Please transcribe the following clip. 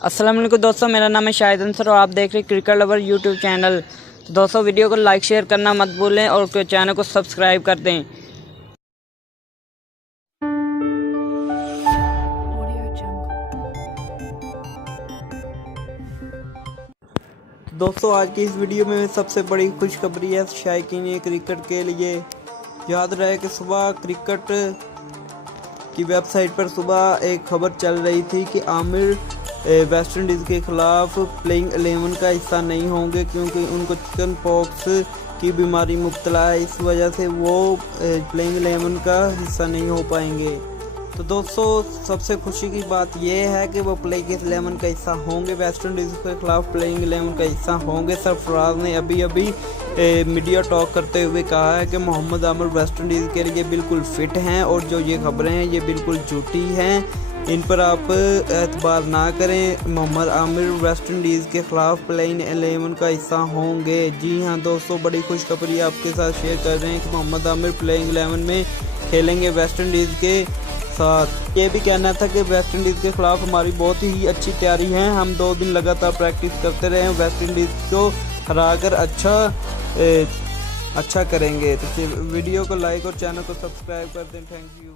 अस्सलाम वालेकुम दोस्तों, मेरा नाम है शाहिद अंसर और आप देख रहे हैं क्रिकेट लवर यूट्यूब चैनल। तो दोस्तों वीडियो को लाइक शेयर करना मत भूलें और चैनल को सब्सक्राइब कर दें। दोस्तों आज की इस वीडियो में सबसे बड़ी खुशखबरी है शायकीन क्रिकेट के लिए। याद रहे कि सुबह क्रिकेट की वेबसाइट पर सुबह एक खबर चल रही थी कि आमिर वेस्ट इंडीज़ के ख़िलाफ़ प्लेइंग 11 का हिस्सा नहीं होंगे क्योंकि उनको चिकन पॉक्स की बीमारी मुब्तला है। इस वजह से वो प्लेइंग 11 का हिस्सा नहीं हो पाएंगे। तो दोस्तों सबसे खुशी की बात यह है कि वो प्लेइंग 11 का हिस्सा होंगे, वेस्ट इंडीज़ के ख़िलाफ़ प्लेइंग 11 का हिस्सा होंगे। सरफराज ने अभी मीडिया टॉक करते हुए कहा है कि मोहम्मद आमिर वेस्ट इंडीज़ के लिए बिल्कुल फ़िट हैं और जो ये खबरें हैं ये बिल्कुल झूठी हैं, इन पर आप एतबार ना करें। मोहम्मद आमिर वेस्ट इंडीज़ के ख़िलाफ़ प्लेइंग 11 का हिस्सा होंगे। जी हाँ दोस्तों, बड़ी खुशखबरी आपके साथ शेयर कर रहे हैं कि मोहम्मद आमिर प्लेइंग 11 में खेलेंगे वेस्ट इंडीज़ के साथ। ये भी कहना था कि वेस्ट इंडीज़ के ख़िलाफ़ हमारी बहुत ही अच्छी तैयारी है, हम 2 दिन लगातार प्रैक्टिस करते रहे, वेस्ट इंडीज़ को हराकर अच्छा करेंगे। तो वीडियो को लाइक और चैनल को सब्सक्राइब कर दें। Thank you.